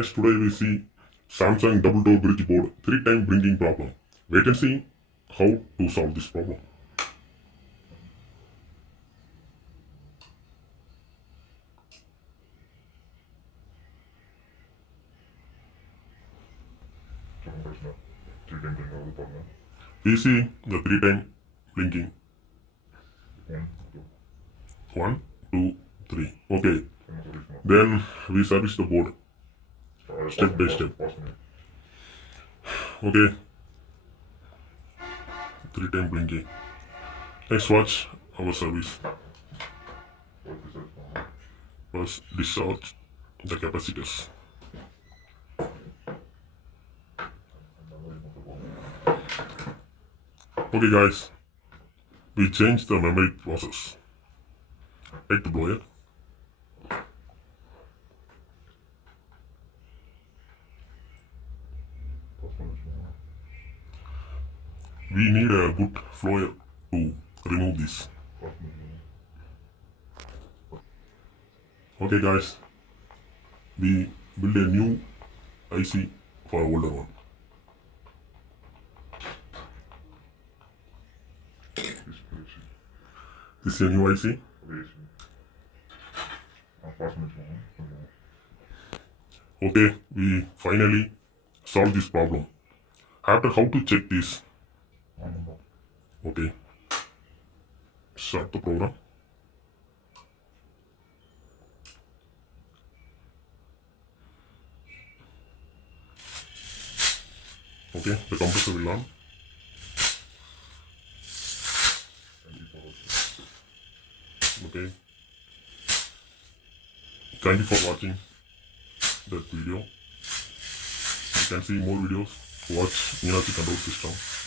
Yes, today we see Samsung double door bridge board 3-time blinking problem. Wait and see how to solve this problem. We see the 3-time blinking. 1, 2, 3. Okay. Then we service the board step by step. Okay. 3-time blinking. Let's watch our service. First, discharge the capacitors. Okay guys, we change the memory process. Take the blower. We need a good flower to remove this. Okay guys, we build a new IC for older one. This is a new IC. Okay, we finally solved this problem. After how to check this? Okay, start the program. Okay, the compressor will on. Okay, thank you for watching that video. You can see more videos. Watch MEENAKSHI control system.